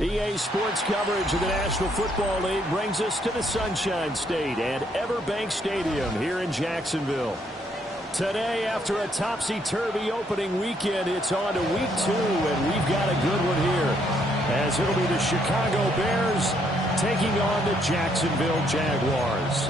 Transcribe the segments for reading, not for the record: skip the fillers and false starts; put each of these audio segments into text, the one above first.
EA Sports coverage of the National Football League brings us to the Sunshine State and Everbank Stadium here in Jacksonville. Today, after a topsy-turvy opening weekend, it's on to week 2, and we've got a good one here, as it'll be the Chicago Bears taking on the Jacksonville Jaguars.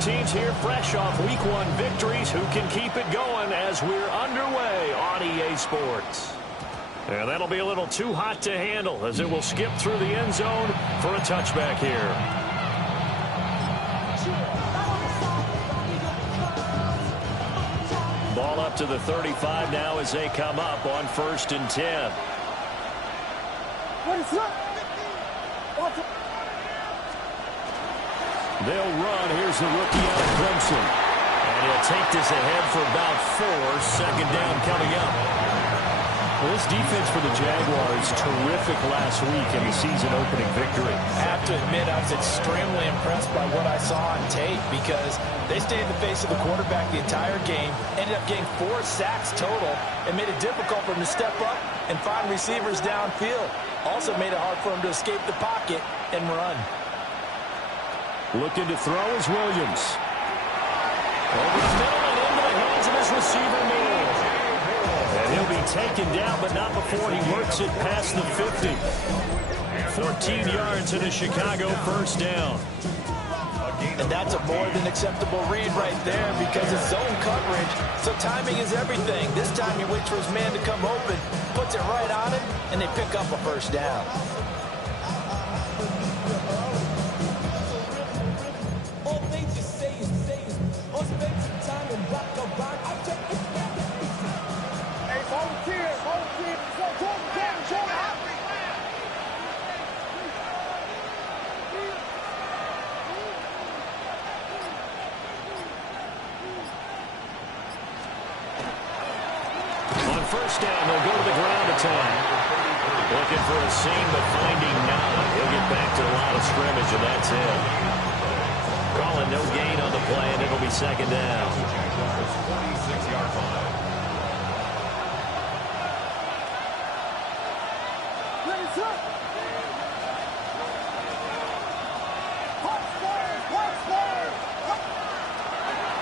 Teams here fresh off Week 1 victories. Who can keep it going as we're underway on EA Sports? And that'll be a little too hot to handle as it will skip through the end zone for a touchback here. Ball up to the 35 now as they come up on 1st and 10. They'll run. Here's the rookie out of Clemson. And he'll take this ahead for about 4. Second down coming up. Well, this defense for the Jaguars, terrific last week in the season-opening victory. I have to admit, I was extremely impressed by what I saw on tape because they stayed in the face of the quarterback the entire game, ended up getting 4 sacks total, and made it difficult for him to step up and find receivers downfield. Also made it hard for him to escape the pocket and run. Looking to throw is Williams. Over the middle and into the hands of his receiver, Moore. And he'll be taken down, but not before he works it past the 50. 14 yards and a Chicago first down. And that's a more than acceptable read right there because it's zone coverage, so timing is everything. This time he waits for his man to come open, puts it right on him, and they pick up a first down. First down, they'll go to the ground attack. Looking for a seam, but finding none. He'll get back to the line of scrimmage, and that's it. Calling no gain on the play, and it'll be second down. 26-yard line.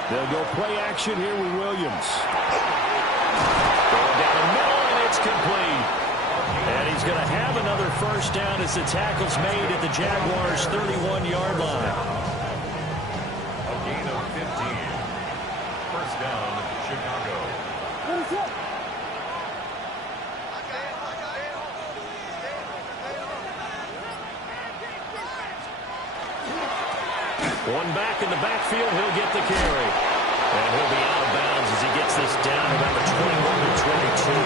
They'll go play action here with Williams. Going down the middle, and it's complete. And he's going to have another first down as the tackle's made at the Jaguars' 31-yard line. A gain of 15. First down, Chicago. One back in the backfield, he'll get the carry. And he'll be out of bounds as he gets this down about the 21-22.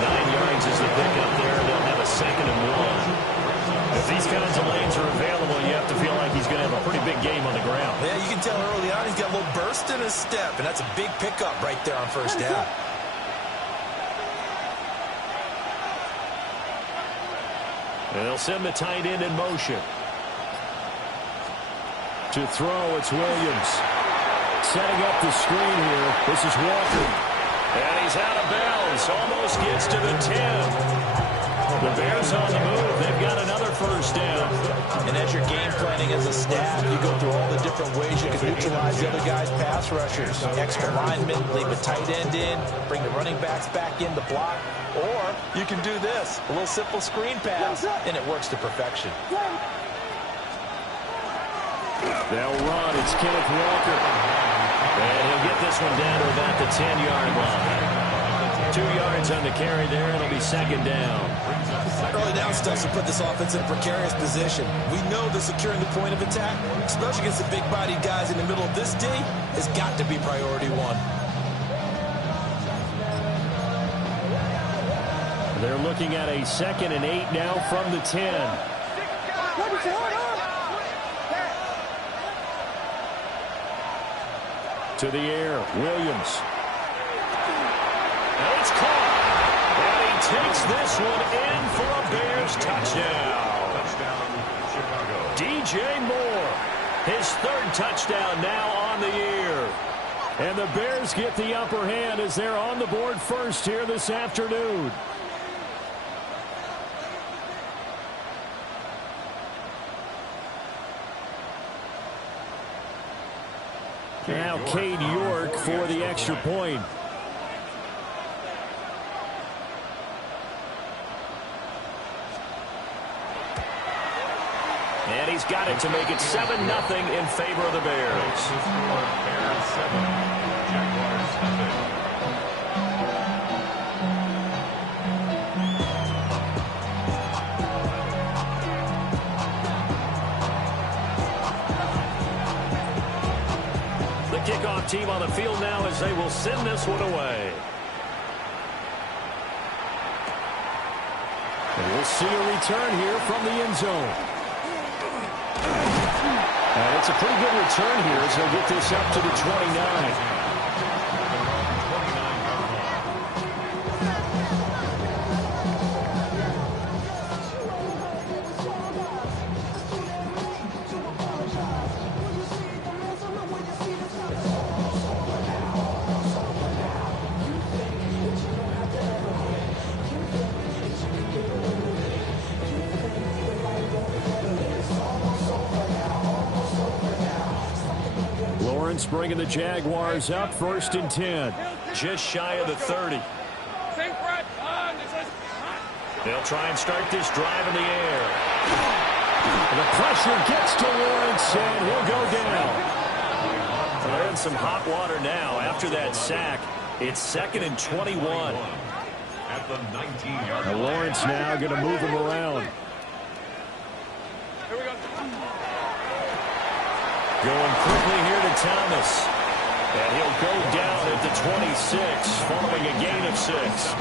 9 yards is the pickup there. They'll have a 2nd and 1. If these kinds of lanes are available, you have to feel like he's going to have a pretty big game on the ground. Yeah, you can tell early on he's got a little burst in his step, and that's a big pickup right there on first down. And they'll send the tight end in motion. To throw, it's Williams. Setting up the screen here. This is Walker. And he's out of bounds. Almost gets to the 10. The Bears on the move. They've got another first down. And as you're game planning as a staff, you go through all the different ways you can neutralize the other guy's pass rushers. Extra linemen, leave a tight end in, bring the running backs back in to block. Or you can do this, a little simple screen pass, and it works to perfection. They'll run. It's Kenneth Walker. And he'll get this one down to about the 10-yard line. 2 yards on the carry there. It'll be second down. Early down stuff to put this offense in a precarious position. We know that securing the point of attack, especially against the big-bodied guys in the middle of this D, has got to be priority 1. They're looking at a 2nd and 8 now from the 10. To the air, Williams. And it's caught. And he takes this one in for a Bears touchdown. DJ Moore. His third touchdown now on the year. And the Bears get the upper hand as they're on the board first here this afternoon. Now Cade York for the extra point. And he's got it to make it 7-0 in favor of the Bears. Bears 7, Jaguars 7. The kickoff team on the field now as they will send this one away. And we'll see a return here from the end zone. And it's a pretty good return here as they'll get this up to the 29. Bringing the Jaguars up 1st and 10. Just shy of the 30. They'll try and start this drive in the air. And the pressure gets to Lawrence, and he'll go down. They're in some hot water now after that sack. It's 2nd and 21. At the 19-yard line. Lawrence now going to move him around. Going quickly here to Thomas. And he'll go down at the 26, following a gain of 6.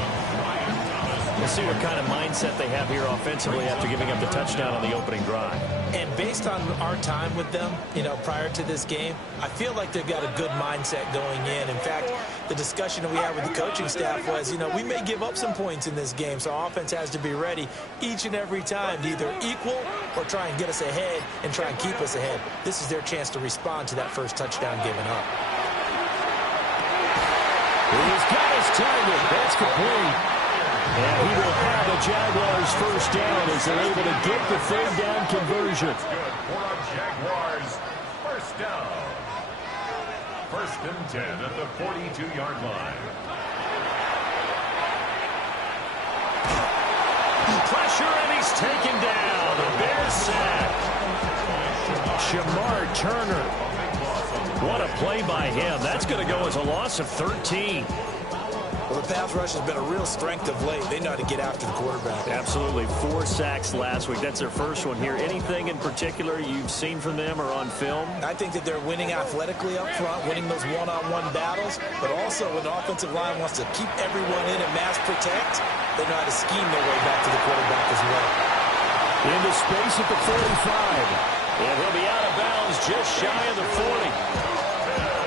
We'll see what kind of mindset they have here offensively after giving up the touchdown on the opening drive. And based on our time with them, prior to this game, I feel like they've got a good mindset going in. In fact, the discussion that we had with the coaching staff was, we may give up some points in this game, so our offense has to be ready each and every time to either equal or try and get us ahead and try and keep us ahead. This is their chance to respond to that first touchdown given up. He's got his target. That's complete. And he will have the Jaguars first down as they're able to get the third down conversion. Good for our Jaguars. First down. 1st and 10 at the 42-yard line. Pressure, and he's taken down. The Bears sack. Shamar Turner. What a play by him. That's going to go as a loss of 13. Well, the pass rush has been a real strength of late. They know how to get after the quarterback. Absolutely. 4 sacks last week. That's their first one here. Anything in particular you've seen from them or on film? I think that they're winning athletically up front, winning those one-on-one battles, but also when the offensive line wants to keep everyone in and mass protect, they know how to scheme their way back to the quarterback as well. Into space at the 45. And he'll be out of bounds just shy of the 40.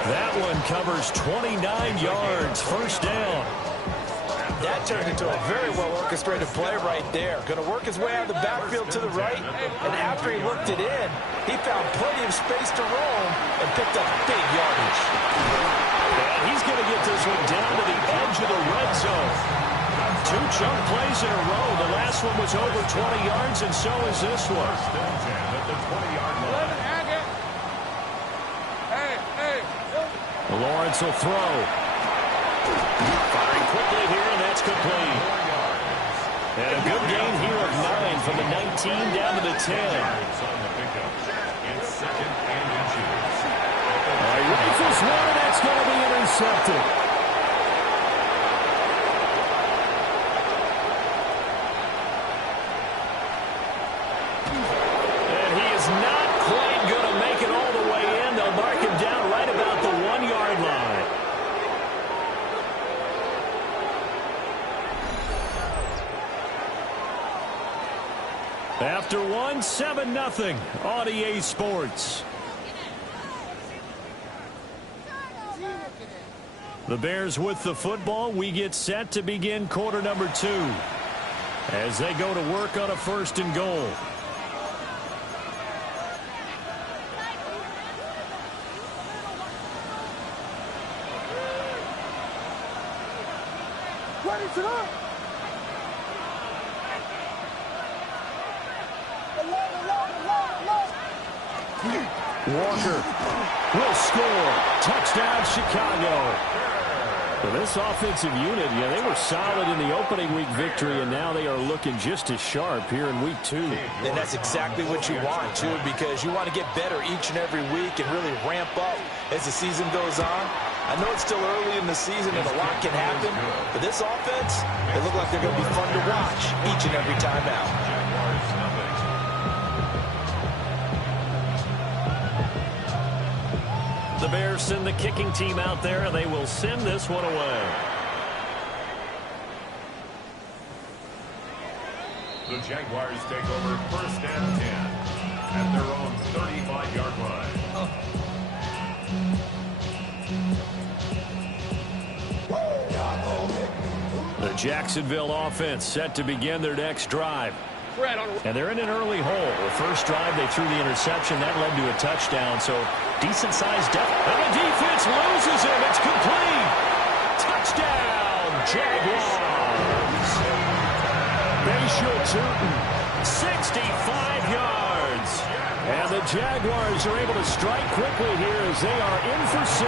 That one covers 29 yards. First down. That turned into a very well-orchestrated play right there. Going to work his way out of the backfield to the right, and after he looked it in, he found plenty of space to roam and picked up big yardage. And he's going to get this one down to the edge of the red zone. 2 chunk plays in a row. The last one was over 20 yards, and so is this one. 1st and 10 at the 20-yard line. Lawrence will throw. Firing quickly here, and that's complete. And a good gain here of 9 from the 19 down to the 10. It's 2nd and inches. Rifles one, and that's going to be intercepted. And he is not quite going to make it all the way in. They'll mark him down right about the 1-yard line. After 7-0 on EA Sports. The Bears with the football. We get set to begin quarter number 2 as they go to work on a 1st and goal. Walker will score. Touchdown, Chicago. Well, this offensive unit, yeah, they were solid in the opening week victory, and now they are looking just as sharp here in week 2. And that's exactly what you want, too, because you want to get better each and every week and really ramp up as the season goes on. I know it's still early in the season and a lot can happen, but this offense, they look like they're going to be fun to watch each and every time out. The Bears send the kicking team out there, and they will send this one away. The Jaguars take over 1st and 10 at their own 35-yard line. The Jacksonville offense set to begin their next drive. And they're in an early hole. The first drive, they threw the interception. That led to a touchdown, so decent-sized depth. And the defense loses him. It's complete. Touchdown, Jaguars. Bayshore Tootin, 65 yards. And the Jaguars are able to strike quickly here as they are in for 6.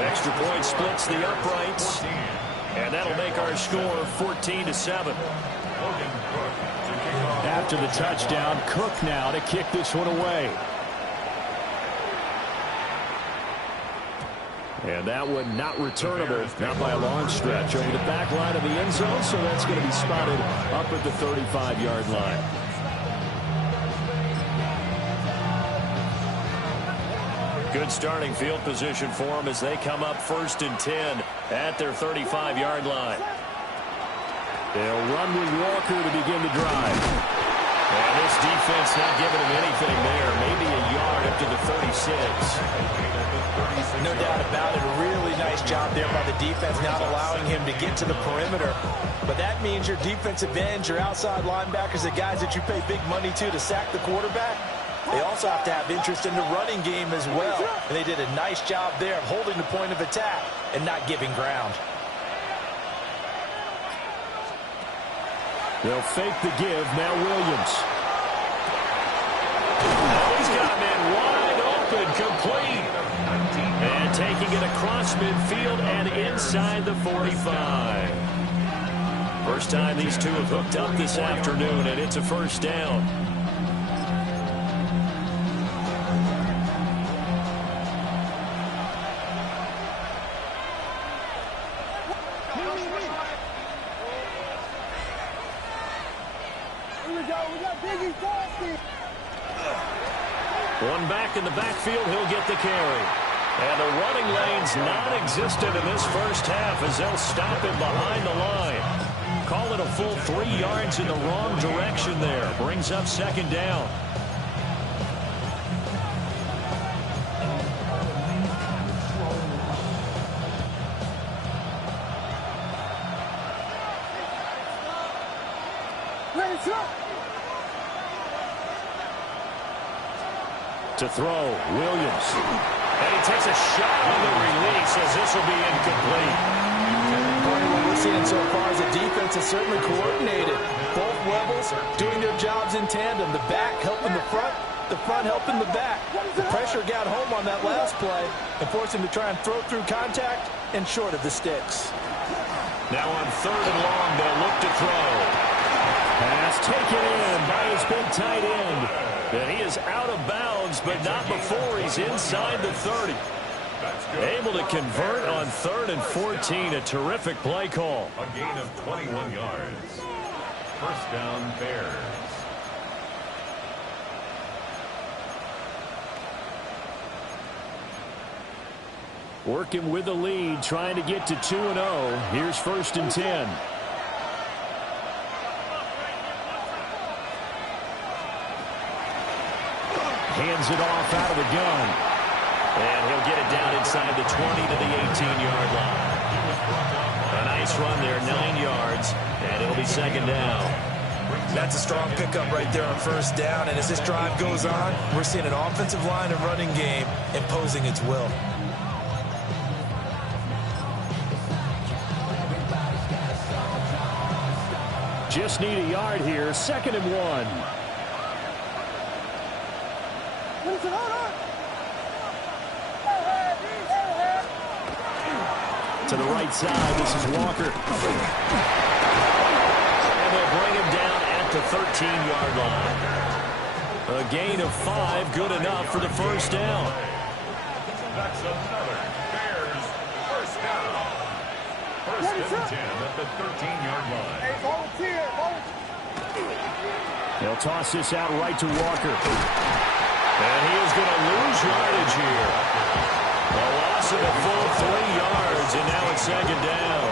Extra point splits the uprights. And that'll make our score 14-7. After the touchdown, Cook now to kick this one away. And that one not returnable, not by a long stretch, over the back line of the end zone, so that's going to be spotted up at the 35-yard line. Good starting field position for them as they come up 1st and 10 at their 35-yard line. They'll run with Walker to begin the drive. And this defense not giving him anything there. Maybe a yard up to the 36. No doubt about it. A really nice job there by the defense, not allowing him to get to the perimeter. But that means your defensive ends, your outside linebackers, the guys that you pay big money to sack the quarterback, they also have to have interest in the running game as well. And they did a nice job there of holding the point of attack and not giving ground. They'll fake the give. Now Williams. Oh, he's got him in wide open, complete. And taking it across midfield and inside the 45. First time these two have hooked up this afternoon, and it's a first down. One back in the backfield, he'll get the carry. And the running lane's non-existent in this first half as they'll stop him behind the line. Call it a full 3 yards in the wrong direction there. Brings up 2nd down. To throw, Williams. And he takes a shot on the release as this will be incomplete. What we're seeing so far is the defense is certainly coordinated. Both levels doing their jobs in tandem. The back helping the front helping the back. The pressure got home on that last play and forced him to try and throw through contact and short of the sticks. Now on 3rd and long, they'll look to throw. Pass taken in by his big tight end. And he is out of bounds, but not before he's inside the 30. Able to convert on 3rd and 14. A terrific play call. A gain of 21 yards. First down, Bears. Working with the lead, trying to get to 2-0. Here's 1st and 10. Hands it off out of the gun. And he'll get it down inside the 20 to the 18-yard line. A nice run there, 9 yards, and it'll be 2nd down. That's a strong pickup right there on 1st down, and as this drive goes on, we're seeing an offensive line and running game imposing its will. just need a yard here. 2nd and 1. To the right side, this is Walker. And they'll bring him down at the 13-yard line. A gain of 5, good enough for the first down. That's another Bears first down. 1st and 10 at the 13-yard line. They'll toss this out right to Walker. And he is going to lose yardage here. A loss of a full 3 yards, and now it's 2nd down.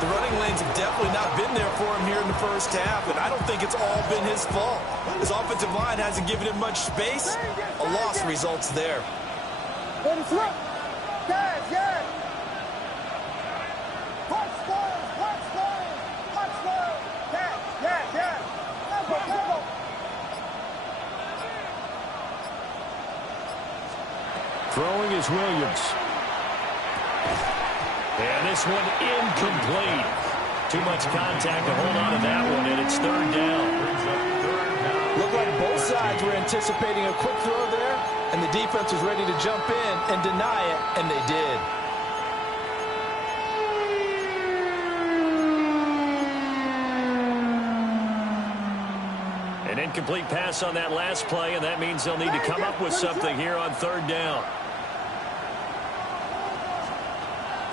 The running lanes have definitely not been there for him here in the first half, and I don't think it's all been his fault. His offensive line hasn't given him much space. A loss results there. Throwing is Williams. And this one incomplete. Too much contact to hold on to that one, and it's 3rd down. Looked like both sides were anticipating a quick throw there, and the defense was ready to jump in and deny it, and they did. An incomplete pass on that last play, and that means they'll need to come up with something here on 3rd down.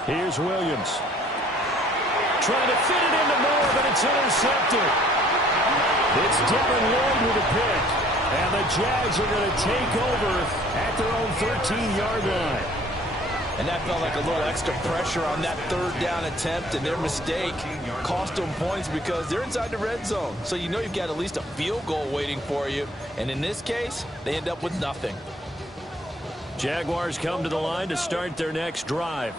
Here's Williams. Trying to fit it into Moore, but it's intercepted. It's Devin Lloyd with a pick. And the Jags are going to take over at their own 13-yard line. And that felt like a little extra pressure on that 3rd down attempt, and their mistake cost them points because they're inside the red zone. So you know you've got at least a field goal waiting for you. And in this case, they end up with nothing. Jaguars come to the line to start their next drive.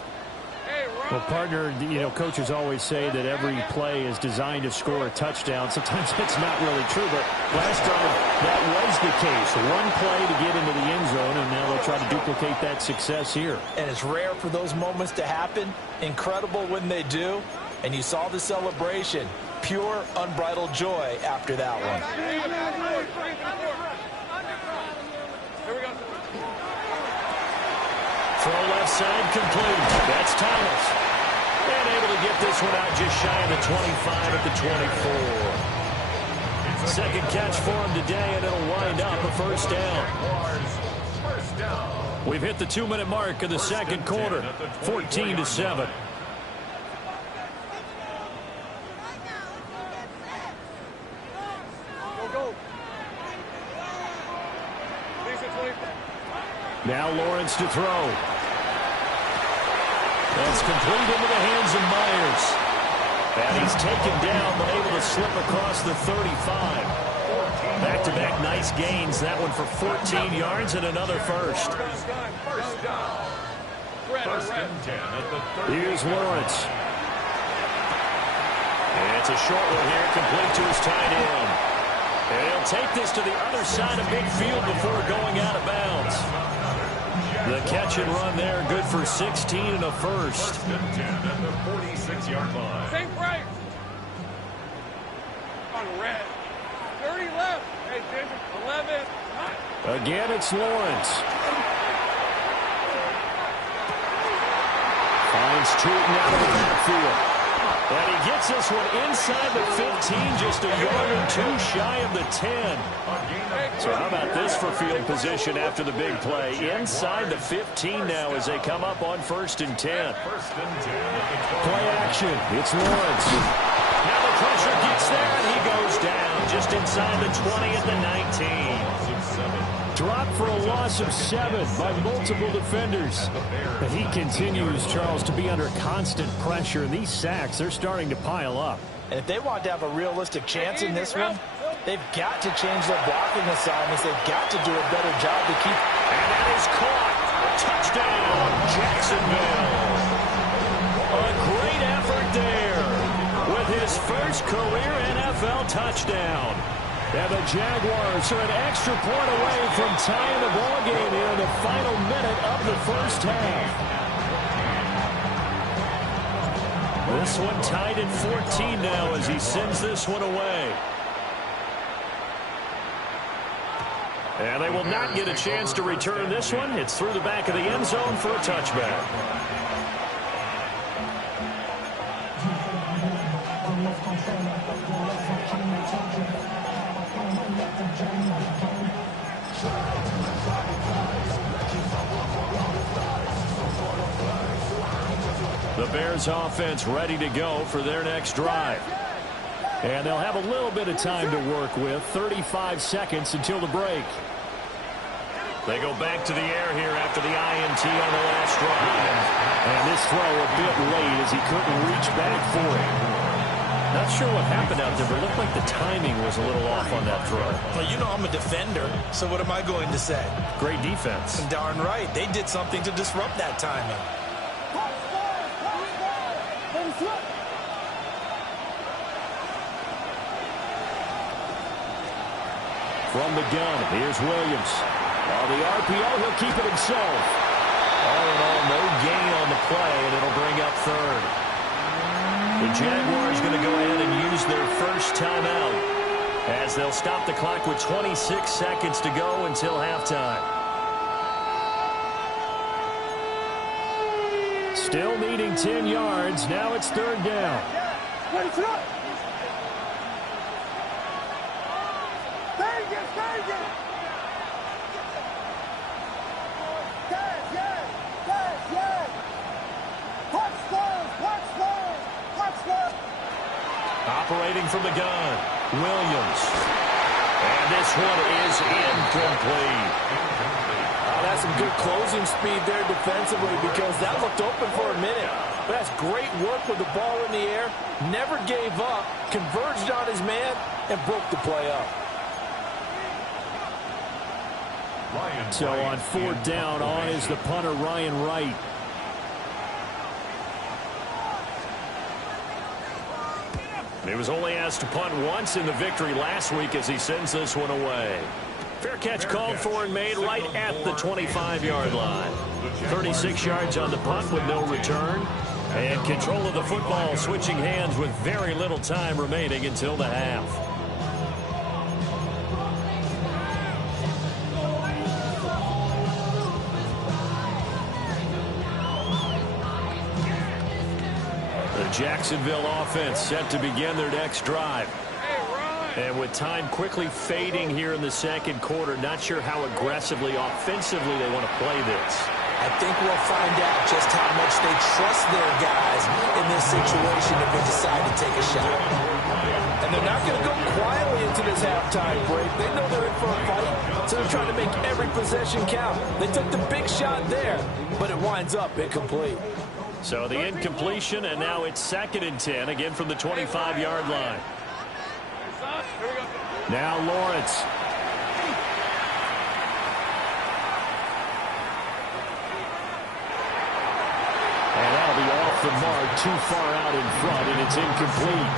Well, partner, you know, coaches always say that every play is designed to score a touchdown. Sometimes it's not really true, but last time that was the case. One play to get into the end zone, and now they'll try to duplicate that success here. And it's rare for those moments to happen. Incredible when they do. And you saw the celebration. Pure, unbridled joy after that one. Throw left side complete. That's Thomas. And able to get this one out just shy of the 25 at the 24. Second catch for him today, and it'll wind up a first down. We've hit the 2-minute mark of the second quarter. 14-7. Now Lawrence to throw. That's complete into the hands of Myers. And he's taken down, but able to slip across the 35. Back-to-back nice gains. That one for 14 yards and another first. Here's Lawrence. And it's a short one here, complete to his tight end. And he'll take this to the other side of midfield before going out of bounds. The catch and run there, good for 16 and a first. 10 at the 46-yard line. Same right. On red. 30 left. Hey, Jason, 11. Again, it's Lawrence. Finds Tootin out of the backfield. And he gets this one inside the 15, just a yard or two shy of the 10. So how about this for field position after the big play? Inside the 15 now as they come up on 1st and 10. Play action. It's Lawrence. Now the pressure gets there, and he goes down just inside the 20 at the 19. Dropped for a loss of 7 by multiple defenders. But he continues, Charles, to be under constant pressure. And these sacks, they're starting to pile up. And if they want to have a realistic chance in this one, they've got to change their blocking assignments. They've got to do a better job to keep. And that is caught. Touchdown, Jacksonville. A great effort there with his first career NFL touchdown. And the Jaguars are an extra point away from tying the ball game here in the final minute of the first half. This one tied at 14 now as he sends this one away. And they will not get a chance to return this one. It's through the back of the end zone for a touchback. The Bears offense ready to go for their next drive. And they'll have a little bit of time to work with. 35 seconds until the break. They go back to the air here after the INT on the last drive. And this throw a bit late as he couldn't reach back for it. Not sure what happened out there, but it looked like the timing was a little off on that throw. Well, you know I'm a defender, so what am I going to say? Great defense. Darn right. They did something to disrupt that timing. From the gun, here's Williams. On the RPO, he'll keep it himself. All in all, no gain on the play, and it'll bring up third. The Jaguars going to go ahead and use their first timeout as they'll stop the clock with 26 seconds to go until halftime. Still needing 10 yards. Now it's third down. Operating from the gun, Williams. And this one is incomplete. Oh, that's some good closing speed there defensively because that looked open for a minute. But that's great work with the ball in the air. Never gave up, converged on his man, and broke the play up. So on fourth down, on is the punter, Ryan Wright. He was only asked to punt once in the victory last week as he sends this one away. Fair catch called for and made right at the 25-yard line. 36 yards on the punt with no return. And control of the football switching hands with very little time remaining until the half. Jacksonville offense set to begin their next drive. And with time quickly fading here in the second quarter, not sure how aggressively, offensively they want to play this. I think we'll find out just how much they trust their guys in this situation if they decide to take a shot. And they're not going to go quietly into this halftime break. They know they're in for a fight, so they're trying to make every possession count. They took the big shot there, but it winds up incomplete. So the incompletion, and now it's 2nd and 10, again from the 25-yard line. Now Lawrence. And that'll be off the mark, too far out in front, and it's incomplete.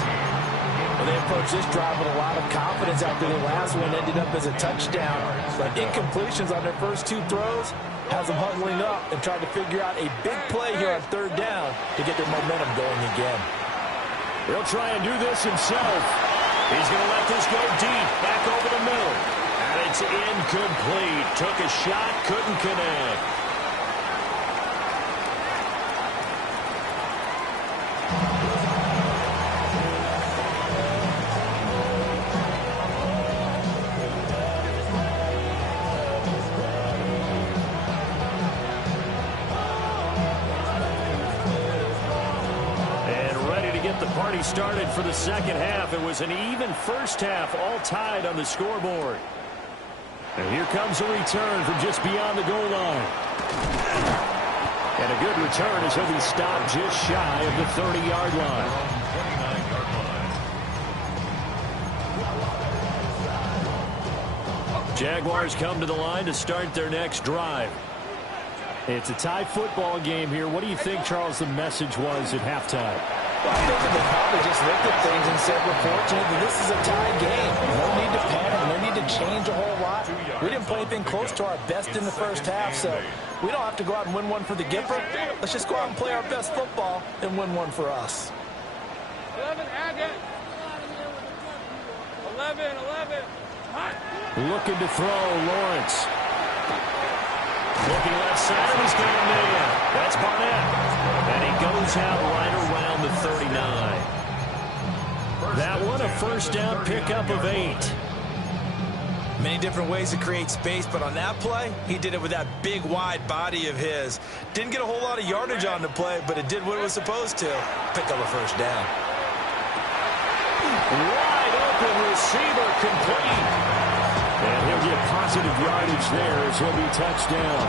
Well, they approached this drive with a lot of confidence after the last one ended up as a touchdown. But incompletions on their first two throws has them huddling up and trying to figure out a big play here on third down to get their momentum going again. He'll try and do this himself. He's going to let this go deep, back over the middle. And it's incomplete. Took a shot, couldn't connect. Started for the second half. It was an even first half, all tied on the scoreboard. And here comes a return from just beyond the goal line. And a good return as he'll be stopped just shy of the 30-yard line. Jaguars come to the line to start their next drive. It's a tie football game here. What do you think, Charles, the message was at halftime? Well, I think they probably just looked at things and said, we're fortunate that this is a tie game. No need to panic. No need to change a whole lot. We didn't play anything close to our best in the first half, so we don't have to go out and win one for the Gipper. Let's just go out and play our best football and win one for us. 11, add it. 11. Hot. Looking to throw, Lawrence. Looking left side, and he's got a man. That's Barnett. And he goes out right around the 39. That one, a first down pickup of 8. Many different ways to create space, but on that play, he did it with that big, wide body of his. Didn't get a whole lot of yardage on the play, but it did what it was supposed to. Pick up a first down. Wide open receiver complete. And he'll get positive yardage there as he'll be touched down.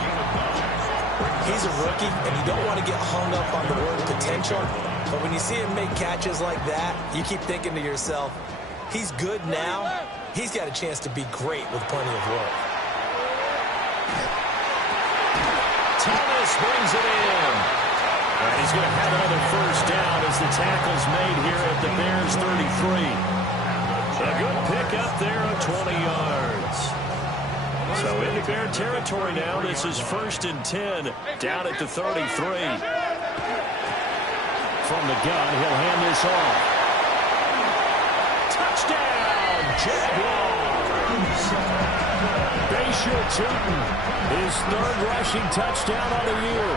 He's a rookie, and you don't want to get hung up on the word potential. But when you see him make catches like that, you keep thinking to yourself, he's good now. He's got a chance to be great with plenty of work. Thomas brings it in. And he's going to have another first down as the tackle's made here at the Bears 33. A good pickup there of 20 yards. So into Bear territory now. This is 1st and 10 down at the 33. From the gun, he'll hand this off. Touchdown, Jaguars! Bayshore Tootin, his 3rd rushing touchdown on the year.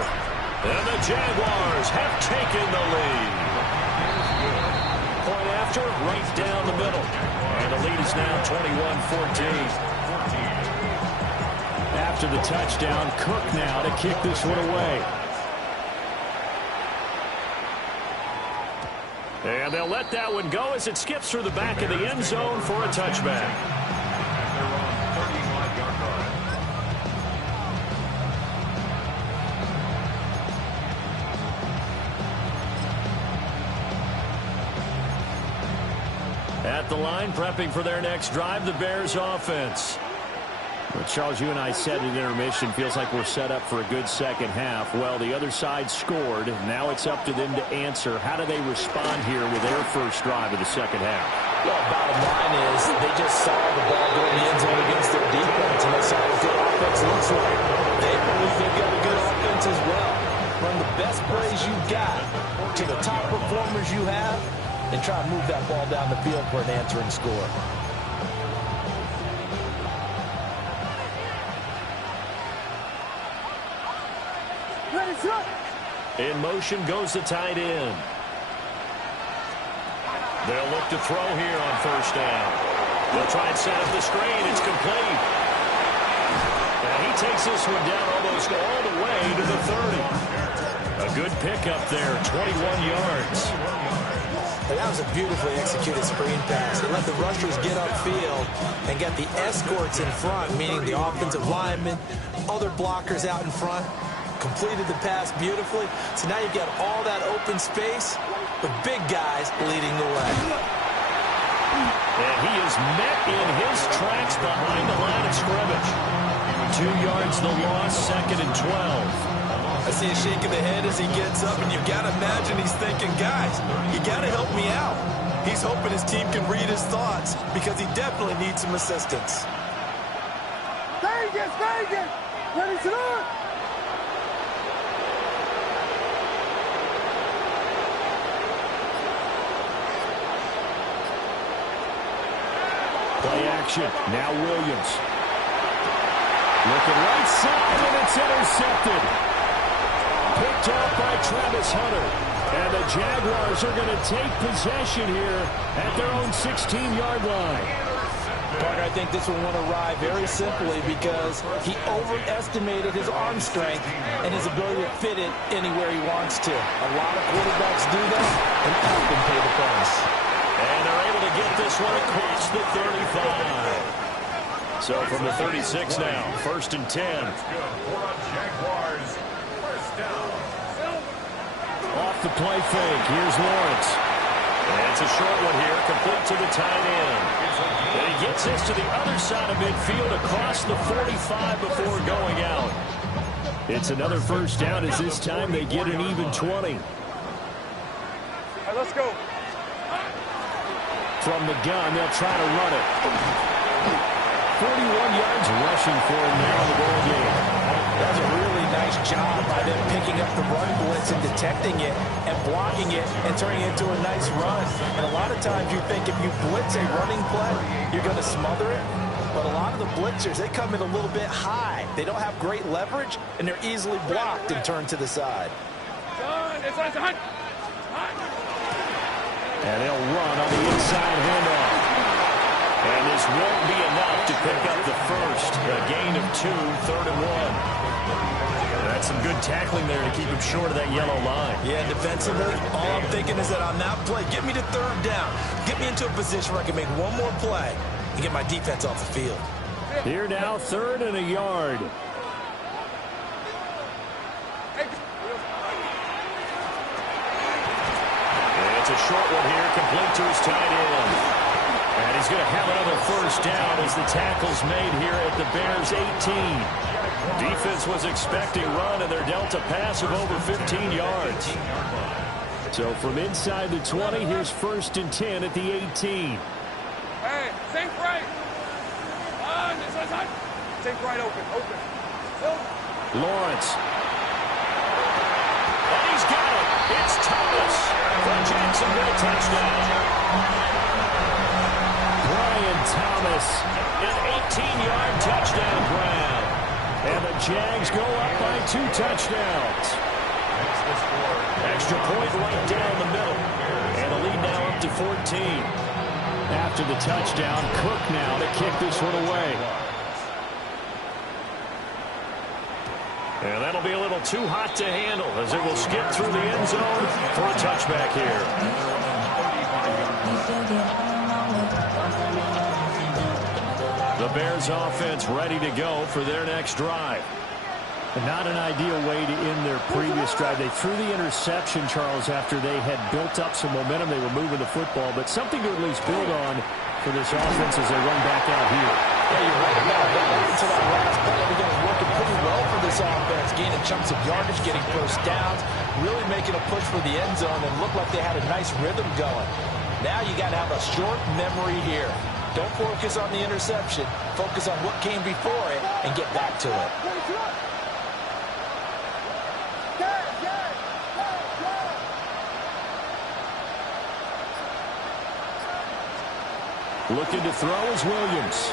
And the Jaguars have taken the lead. Point after, right down the middle. And the lead is now 21-14. After the touchdown, Cook now to kick this one away. And they'll let that one go as it skips through the back of the end zone for a touchback. At the line, prepping for their next drive, the Bears offense. Well, Charles, you and I said at intermission, feels like we're set up for a good second half. Well, the other side scored. Now it's up to them to answer. How do they respond here with their first drive of the second half? Well, bottom line is they just saw the ball go in the end zone against their defense, and they saw what good offense looks like. They believe they've got a good offense as well. Run the best plays you've got to the top performers you have, and try to move that ball down the field for an answering score. In motion goes the tight end. They'll look to throw here on first down. They'll try and set up the screen. It's complete. And he takes this one down almost all the way to the 30. A good pickup there, 21 yards. And that was a beautifully executed screen pass. They let the rushers get upfield and get the escorts in front, meaning the offensive linemen, other blockers out in front. Completed the pass beautifully. So now you've got all that open space with big guys leading the way. And he is met in his tracks behind the line of scrimmage. 2 yards the loss, 2nd and 12. I see a shake of the head as he gets up, and you've got to imagine he's thinking, guys, you got to help me out. He's hoping his team can read his thoughts because he definitely needs some assistance. Vegas! Ready to run! Play action. Now Williams. Looking right side, and it's intercepted. Picked up by Travis Hunter. And the Jaguars are going to take possession here at their own 16-yard line. Parker, I think this one won't arrive very simply because he overestimated his arm strength and his ability to fit it anywhere he wants to. A lot of quarterbacks do that and often pay the price. And they're able to get this one across the 35. So from the 36 now, 1st and 10. Jaguars, first down. Off the play fake, here's Lawrence. And it's a short one here, complete to the tight end. And he gets this to the other side of midfield across the 45 before going out. It's another first down as this time they get an even 20. All right, let's go. From the gun, they'll try to run it. 41 yards rushing for him now in the ball game. That's a really nice job by them picking up the run blitz and detecting it and blocking it and turning it into a nice run. And a lot of times you think if you blitz a running play, you're going to smother it. But a lot of the blitzers, they come in a little bit high. They don't have great leverage, and they're easily blocked and turned to the side. And they'll run on the inside handoff. And this won't be enough to pick up the first. A gain of 2, 3rd and 1. That's some good tackling there to keep him short of that yellow line. Yeah, defensively, all I'm thinking is that on that play, get me to 3rd down. Get me into a position where I can make one more play and get my defense off the field. Here now, 3rd and a yard. It's a short one here, complete to his tight end. And he's going to have another first down as the tackle's made here at the Bears' 18. Defense was expecting run, and they're dealt a pass of over 15 yards. So from inside the 20, here's 1st and 10 at the 18. Hey, think right. Think right, open. Lawrence. And he's got it. It's Thomas for Jacksonville touchdown. Brian Thomas, an 18-yard touchdown grab. And the Jags go up by 2 touchdowns. Extra point right down the middle. And the lead now up to 14. After the touchdown, Cook now to kick this one away. And that'll be a little too hot to handle as it will skip through the end zone for a touchback here. The Bears offense ready to go for their next drive. Not an ideal way to end their previous drive. They threw the interception, Charles, after they had built up some momentum. They were moving the football, but something to at least build on for this offense as they run back out here. Yeah, you're right about that. Until that last play, everything was working pretty well for this offense, gaining chunks of yardage, getting first downs, really making a push for the end zone, and looked like they had a nice rhythm going. Now you got to have a short memory here. Don't focus on the interception. Focus on what came before it and get back to it. Looking to throw is Williams.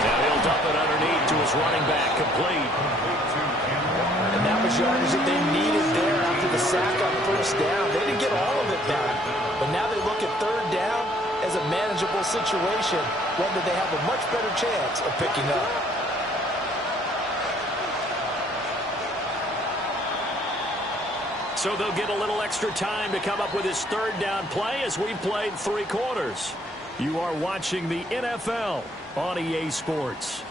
Now he'll dump it underneath to his running back, complete. And that was yardage that they needed there after the sack on 1st down. They didn't get all of it back, but now they look at 3rd down as a manageable situation, one that they have a much better chance of picking up. So they'll get a little extra time to come up with his 3rd down play as we've played 3 quarters. You are watching the NFL on EA Sports.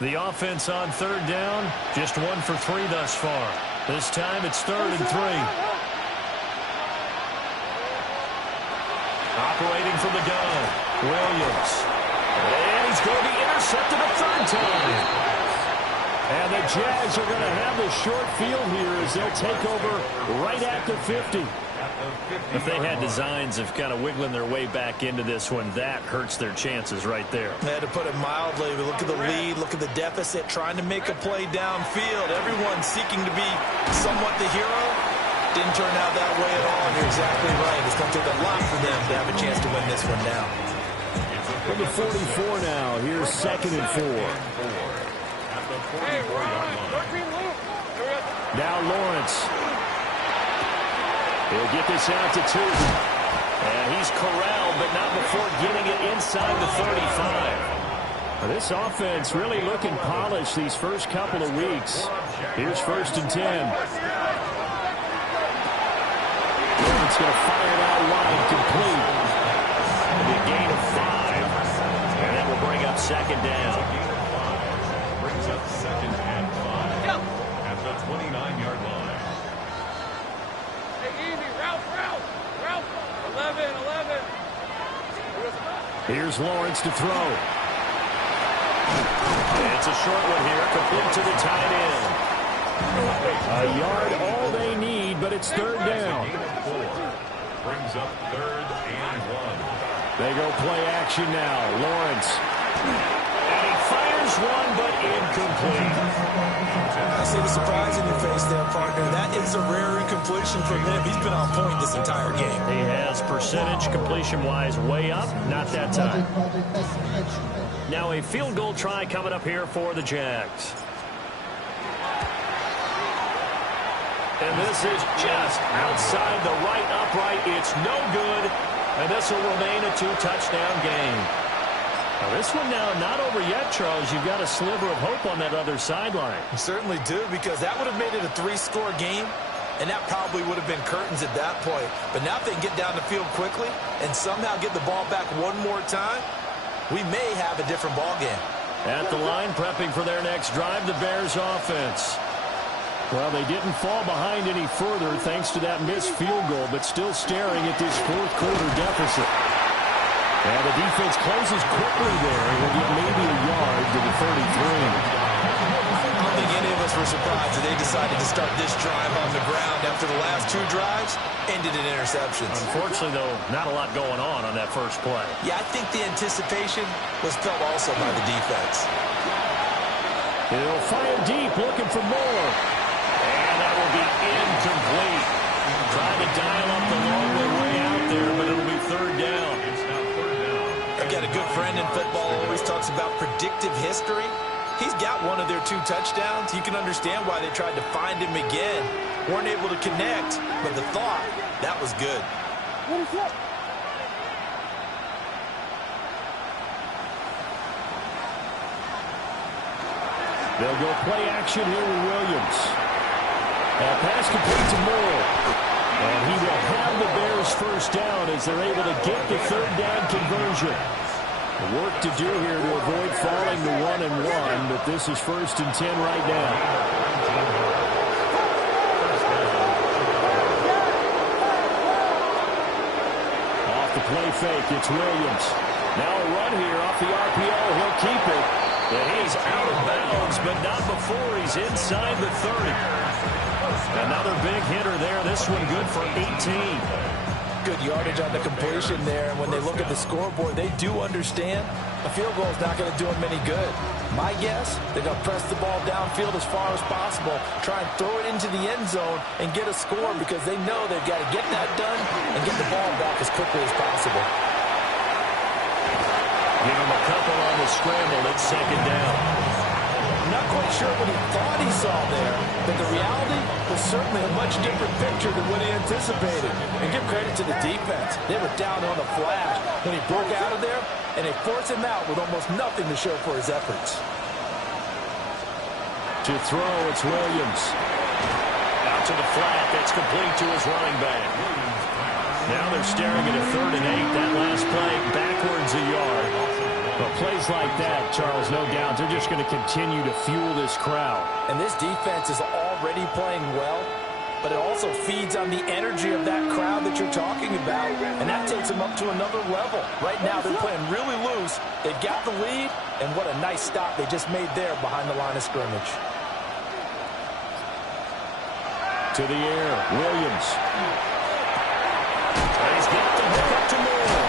The offense on 3rd down, just 1 for 3 thus far. This time it's 3rd and 3. Operating from the gun, Williams. And he's going to be intercepted a 3rd time. And the Jags are going to have the short field here as they'll take over right at the 50. If they had designs of kind of wiggling their way back into this one, that hurts their chances right there. To put it mildly, look at the lead, look at the deficit, trying to make a play downfield. Everyone seeking to be somewhat the hero. Didn't turn out that way at all, and you're exactly right. It's going to take a lot for them to have a chance to win this one now. From the 44 now, here's 2nd and 4. Now Lawrence. He'll get this out to 2. And he's corralled, but not before getting it inside the 35. This offense really looking polished these first couple of weeks. Here's 1st and 10. It's going to fire it out wide, complete. It'll be a gain of 5. And that will bring up 2nd down. Brings up 2nd and 5 at the 29-yard line. Hey, easy, route. 11. Here's Lawrence to throw. It's a short one here, complete to the tight end. A yard all they need, but it's third down. Brings up 3rd and 1. They go play action now. Lawrence. And he fires one, but incomplete. I see the surprise in your face there, partner. That is a rare incompletion from him. He's been on point this entire game. He has percentage completion-wise way up. Not that time. Now a field goal try coming up here for the Jags. And this is just outside the right upright. It's no good. And this will remain a 2-touchdown game. Now this one now not over yet, Charles. You've got a sliver of hope on that other sideline. You certainly do, because that would have made it a 3-score game, and that probably would have been curtains at that point. But now if they can get down the field quickly and somehow get the ball back one more time, we may have a different ball game. At the line, prepping for their next drive, the Bears offense. Well, they didn't fall behind any further thanks to that missed field goal, but still staring at this fourth quarter deficit. And the defense closes quickly there. It'll get maybe a yard to the 33. I don't think any of us were surprised that they decided to start this drive on the ground after the last 2 drives ended in interceptions. Unfortunately, though, not a lot going on that first play. Yeah, I think the anticipation was felt also by the defense. He'll fire deep, looking for more. And that will be incomplete. Trying to dial up the long way out there, but it'll be third down. I've got a good friend in football who always talks about predictive history. He's got one of their 2 touchdowns. You can understand why they tried to find him again. Weren't able to connect, but the thought, that was good. They'll go play action here with Williams. Pass complete to Moore. And he will have the Bears first down as they're able to get the third down conversion. Work to do here to avoid falling to 1-1, but this is 1st and 10 right now. Off the play fake, it's Williams. Now a run here off the RPO. He'll keep it. And he's out of bounds, but not before he's inside the 30. Another big hitter there. This one good for 18. Good yardage on the completion there. And when they look at the scoreboard, they do understand a field goal is not going to do them any good. My guess, they're going to press the ball downfield as far as possible, try and throw it into the end zone and get a score, because they know they've got to get that done and get the ball back as quickly as possible. Give him a couple on the scramble. It's second down. Not quite sure what he thought he saw there, but the reality was certainly a much different picture than what he anticipated. And give credit to the defense. They were down on the flash when he broke out of there, and they forced him out with almost nothing to show for his efforts. To throw, it's Williams. Out to the flat. That's complete to his running back. Now they're staring at a 3rd and 8. That last play backwards a yard. But plays like that, Charles, no doubt, they're just going to continue to fuel this crowd. And this defense is already playing well, but it also feeds on the energy of that crowd that you're talking about, and that takes them up to another level. Right now, they're playing really loose. They've got the lead, and what a nice stop they just made there behind the line of scrimmage. To the air, Williams. He's got the hook up to Moore.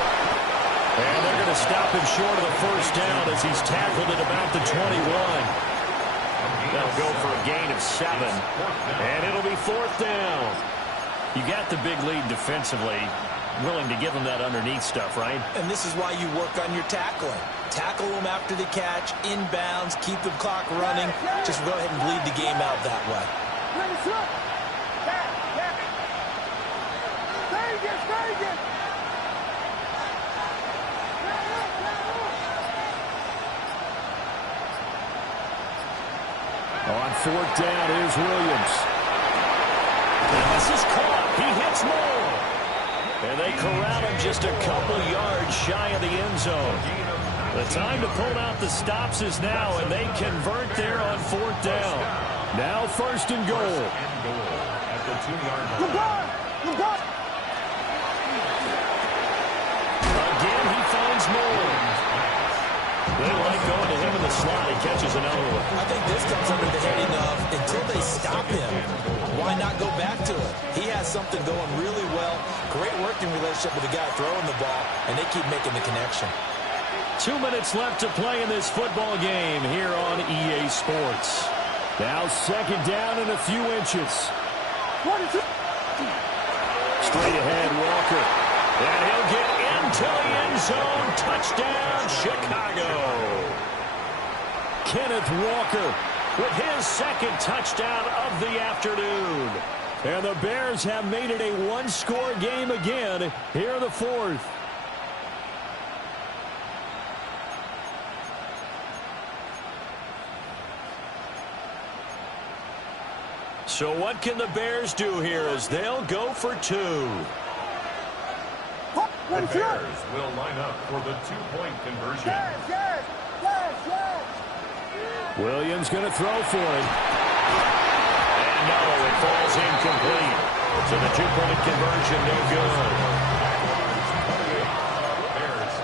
And they're going to stop him short of the first down as he's tackled at about the 21. That'll go for a gain of 7. And it'll be 4th down. You got the big lead defensively. Willing to give them that underneath stuff, right? And this is why you work on your tackling. Tackle them after the catch, inbounds, keep the clock running. Just go ahead and bleed the game out that way. On 4th down, here's Williams. And this is caught. He hits Moore. And they corral him just a couple yards shy of the end zone. The time to pull out the stops is now, and they convert there on 4th down. Now 1st and goal. At the 2-yard line. Again, he finds Moore. They like going to him in the slot. He catches another one. I think this comes under the heading of until they stop him, why not go back to it? He has something going really well. Great working relationship with the guy throwing the ball, and they keep making the connection. 2 minutes left to play in this football game here on EA Sports. Now second down and a few inches. Straight ahead, Walker. And he'll get into the end zone. Touchdown, Chicago. Kenneth Walker with his second touchdown of the afternoon. And the Bears have made it a one-score game again here in the fourth. So what can the Bears do here as they'll go for two? The Bears will line up for the two-point conversion. Williams going to throw for it. And no, it falls incomplete. So the two-point conversion, no good. Bears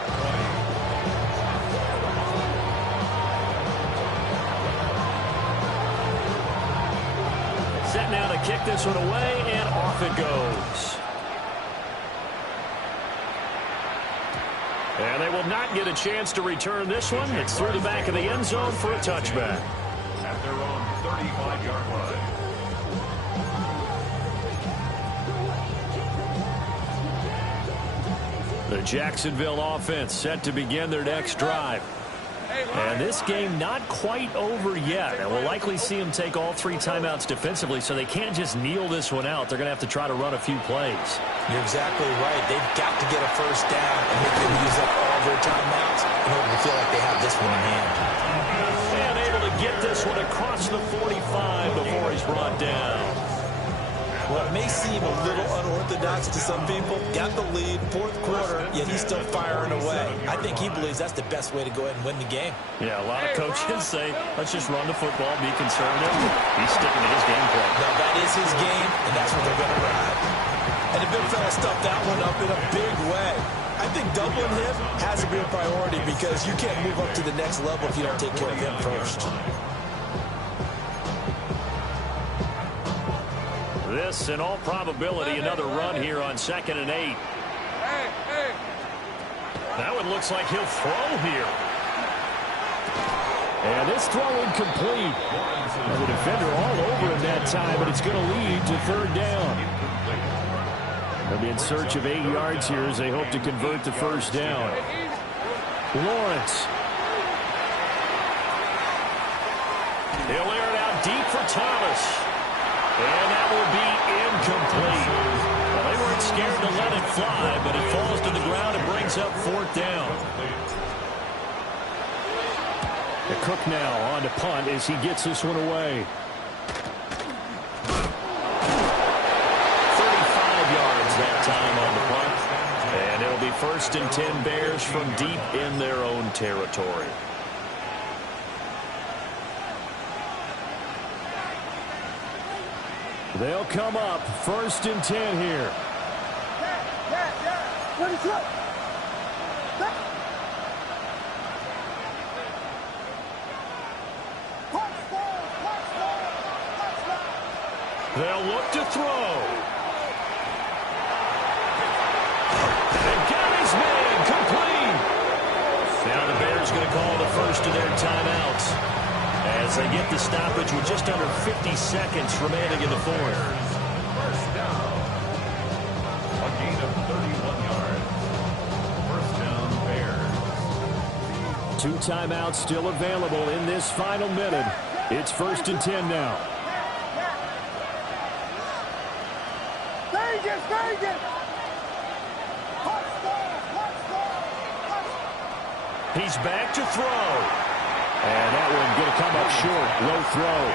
20. Set now to kick this one away, and off it goes. And they will not get a chance to return this one. It's through the back of the end zone for a touchback. At their own 35-yard line. The Jacksonville offense set to begin their next drive. And this game not quite over yet. And we'll likely see them take all three timeouts defensively, so they can't just kneel this one out. They're going to have to try to run a few plays. You're exactly right. They've got to get a first down and make them use up all their timeouts in order to feel like they have this one in hand. And able to get this one across the 45 before he's brought down. Well, it may seem a little unorthodox to some people. Got the lead, fourth quarter, yet he's still firing away. I think he believes that's the best way to go ahead and win the game. Yeah, a lot of coaches say, let's just run the football, be conservative. He's sticking to his game plan. Now, that is his game, and that's what they're going to ride. And the big fella stuffed that one up in a big way. I think doubling him has to be a priority because you can't move up to the next level if you don't take care of him first. This, in all probability, another run here on 2nd and 8. That one looks like he'll throw here. And this throw incomplete. And the defender all over him that time, but it's going to lead to third down. They'll be in search of 8 yards here as they hope to convert the first down. Lawrence. He'll air it out deep for Thomas. And that will be incomplete. Well, they weren't scared to let it fly, but it falls to the ground and brings up fourth down. The Cook now on to punt as he gets this one away. 35 yards that time on the punt. And it'll be 1st and 10 Bears from deep in their own territory. They'll come up 1st and 10 here. They'll look to throw. And got his man complete. Now the Bears going to call the first of their timeouts as they get the stoppage with just under 50 seconds remaining in the fourth. First down. A gain of 31 yards. First down, Bears. 2 timeouts still available in this final minute. It's 1st and 10 now. He's back to throw. And that one going to come up short. Low throw.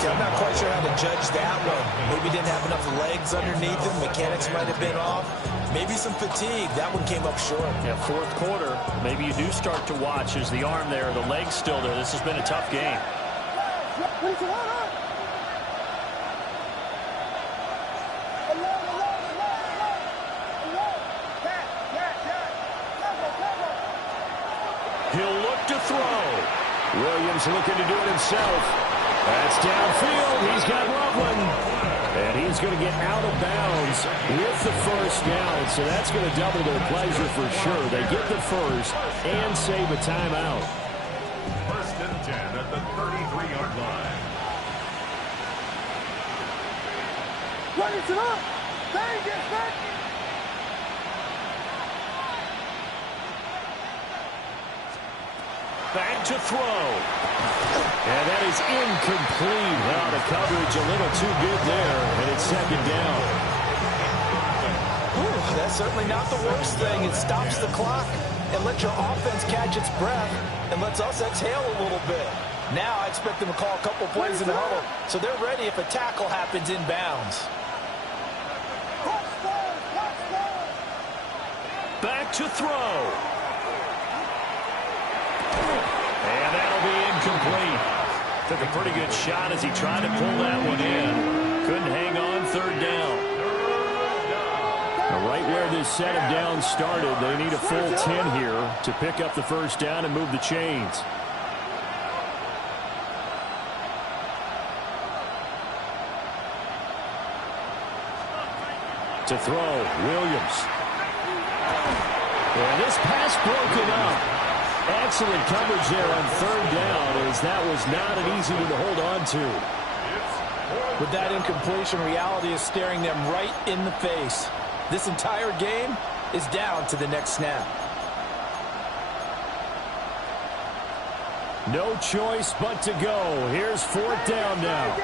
Okay, I'm not quite sure how to judge that one. Maybe didn't have enough legs underneath him. Mechanics might have been off. Maybe some fatigue. That one came up short. Yeah, fourth quarter. Maybe you do start to watch as the arm there, the leg's still there. This has been a tough game. Hill Williams looking to do it himself. That's downfield. He's got Loveland. And he's going to get out of bounds with the first down. So that's going to double their pleasure for sure. They get the first and save a timeout. First and 10 at the 33-yard line. Run it up. Bang it, back. Back to throw. And that is incomplete. Well, the coverage a little too good there, and it's second down. Ooh, that's certainly not the worst thing. It stops the clock and lets your offense catch its breath and lets us exhale a little bit. Now I expect them to call a couple plays in the huddle, so they're ready if a tackle happens inbounds. Back to throw. And that'll be incomplete. Took a pretty good shot as he tried to pull that one in. Couldn't hang on, third down. Now, right where this set of downs started, they need a full 10 here to pick up the first down and move the chains. To throw, Williams. And this pass broken up. Excellent coverage there on third down, as that was not an easy one to hold on to. With that incompletion, reality is staring them right in the face. This entire game is down to the next snap. No choice but to go. Here's fourth down now.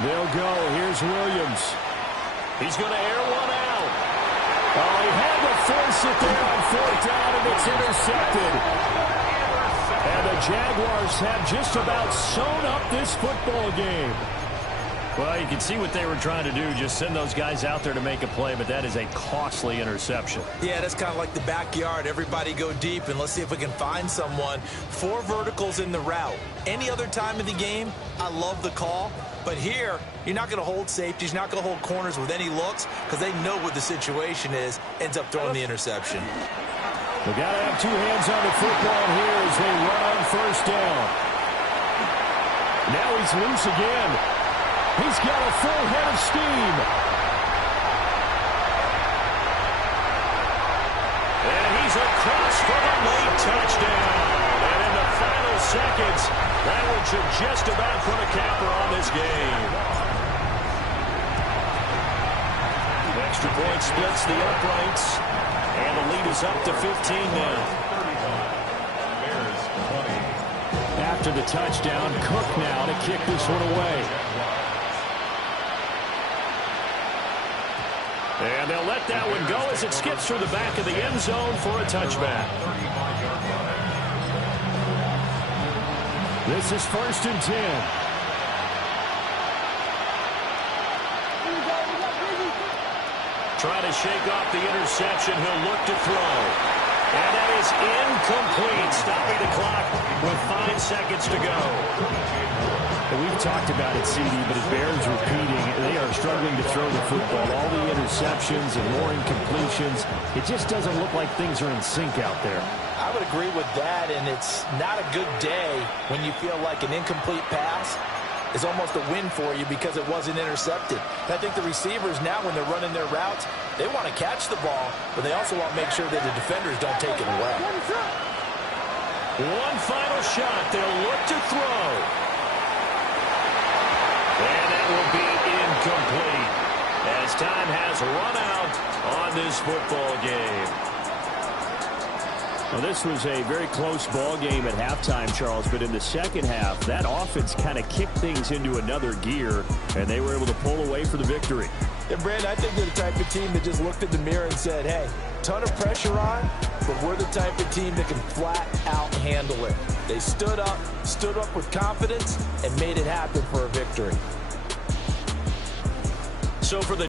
They'll go. Here's Williams. He's going to air one out. Oh, he had to force it there on fourth down, and it's intercepted. And the Jaguars have just about sewn up this football game. Well, you can see what they were trying to do, just send those guys out there to make a play, but that is a costly interception. Yeah, that's kind of like the backyard. Everybody go deep, and let's see if we can find someone. 4 verticals in the route. Any other time of the game, I love the call. But here, you're not going to hold safeties, you're not going to hold corners with any looks because they know what the situation is, ends up throwing the interception. They got to have 2 hands on the football here as they run on first down. Now he's loose again. He's got a full head of steam. And he's across for the late touchdown. And in the final seconds, that one should just about put a capper on this game. Extra point splits the uprights. And the lead is up to 15 now. After the touchdown, Cook now to kick this one away. And they'll let that one go as it skips through the back of the end zone for a touchback. This is first and 10. Trying to shake off the interception. He'll look to throw. And that is incomplete, stopping the clock with 5 seconds to go. And we've talked about it, CD, but it bears repeating. They are struggling to throw the football. All the interceptions and more incompletions. It just doesn't look like things are in sync out there. I would agree with that, and it's not a good day when you feel like an incomplete pass is almost a win for you because it wasn't intercepted. And I think the receivers now, when they're running their routes, they want to catch the ball, but they also want to make sure that the defenders don't take it away. One final shot. They'll look to throw. And that will be incomplete as time has run out on this football game. Well, this was a very close ball game at halftime, Charles, but in the second half, that offense kind of kicked things into another gear, and they were able to pull away for the victory. And, Brandon, I think they're the type of team that just looked in the mirror and said, hey, ton of pressure on, but we're the type of team that can flat out handle it. They stood up with confidence, and made it happen for a victory. So for the